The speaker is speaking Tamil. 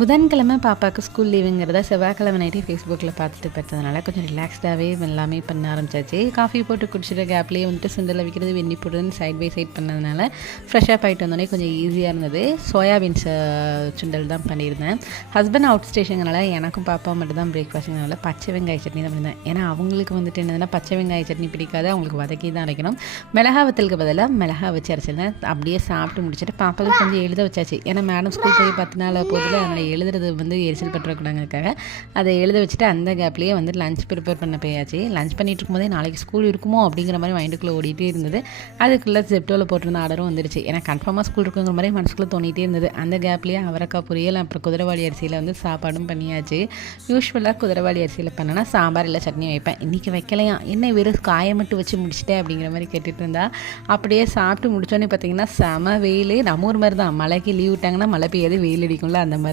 புதன்கிழமை பாப்பாவுக்கு ஸ்கூல் லீவுங்கிறத செவ்வாய்க்கிழமை நைட்டே ஃபேஸ்புக்கில் பார்த்துட்டு பார்த்ததுனால கொஞ்சம் ரிலாக்ஸ்டாகவே எல்லாமே பண்ண ஆரம்பிச்சாச்சு. காஃபி போட்டு குடிச்சிட்ட கேப்லேயே வந்துட்டு சுண்டலை வைக்கிறது, வெண்ணி போடுறது சைட் பை சைட் பண்ணதுனால ஃப்ரெஷ்ஷாக ஆகிட்டு வந்தோடனே கொஞ்சம் ஈஸியாக இருந்தது. சோயாபீன்ஸ் சுண்டல் தான் பண்ணியிருந்தேன். ஹஸ்பண்ட் அவுட் ஸ்டேஷனுங்கனால எனக்கும் பாப்பா மட்டும் தான் பிரேக்ஃபாஸ்ட்டுங்கனால பச்சை வெங்காய சட்னி தான் பண்ணியிருந்தேன். ஏன்னா அவங்களுக்கு வந்துட்டு என்னதுன்னா பச்சை வெங்காய சட்னி பிடிக்காது, அவங்களுக்கு வதக்கி தான் அரைக்கணும். மிளகா வத்தலுக்கு பதிலாக மிளகா வச்சு அரைச்சிருந்தேன். அப்படியே சாப்பிட்டு முடிச்சுட்டு பாப்பாவுக்கு கொஞ்சம் எழுத வச்சாச்சு. ஏன்னா மேடம் ஸ்கூல் போய் 10 நாள் போதில் அதனால் எழுதுறது எழுச்சல் பட்டுறக்கூடாங்கிறதுக்காக அதை எழுத வச்சுட்டு அந்த கேப்லேயே வந்து லஞ்ச் ப்ரிப்பேர் பண்ண போயாச்சு. லஞ்ச் பண்ணிட்டு இருக்கும்போதே நாளைக்கு ஸ்கூல் இருக்குமோ அப்படிங்கிற மாதிரி மைண்டுக்குள்ளே ஓடிட்டே இருந்தது. அதுக்குள்ளே ஜெப்டோவில் போட்டிருந்த ஆர்டரும் வந்துருச்சு. ஏன்னா கன்ஃபார்மாக ஸ்கூல் இருக்குங்கிற மாதிரி மனசுக்குள்ளே தோணிகிட்டே இருந்தது. அந்த கேப்லேயே அவரைக்காய் பொரியல் அப்புறம் குதிரைவாளி அரிசியில் வந்து சாப்பாடும் பண்ணியாச்சு. யூஸ்வலாக குதிரைவாளி அரிசியில் பண்ணனா சாம்பார் இல்லை சட்னி வைப்பேன். இன்றைக்கி வைக்கலையா, என்ன வெறும் காயை மட்டும் வச்சு முடிச்சிட்டேன் அப்படிங்கிற மாதிரி கேட்டுட்டு இருந்தா. அப்படியே சாப்பிட்டு முடிச்சோன்னே பார்த்தீங்கன்னா செம வெயில். நம்ம ஊர் மாதிரி தான், மழைக்கு லீவ் விட்டாங்கன்னா மழை பெய்யாது, வெயில் அடிக்கும்ல, அந்த மாதிரி